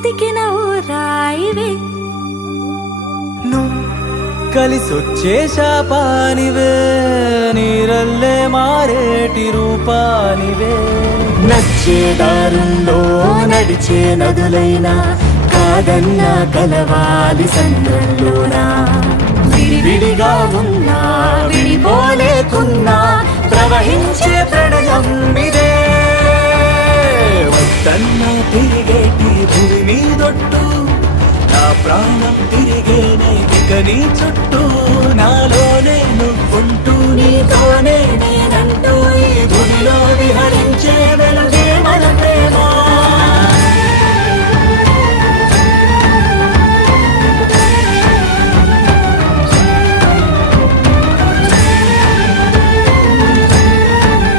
అతికిన ఓ రాయివే. నువ్వు కలిసొచ్చే శాపానివే, నీరల్లే మారేటి రూపానివే. నచ్చే దారుల్లో నడిచే నదులైనా కాదన్నా కలవాలి సంద్రంలోనా. విడివిడిగా ఉన్నా విడిపోలేకున్నా ప్రవహించే ప్రణయం ఇదే. వద్దన్నా తిరిగేటి భూమి మీదొట్టు, నా ప్రాణం తిరిగేనే ఇక నీ చుట్టూ. నాలోనే నువ్వుంటూ నీతోనే నే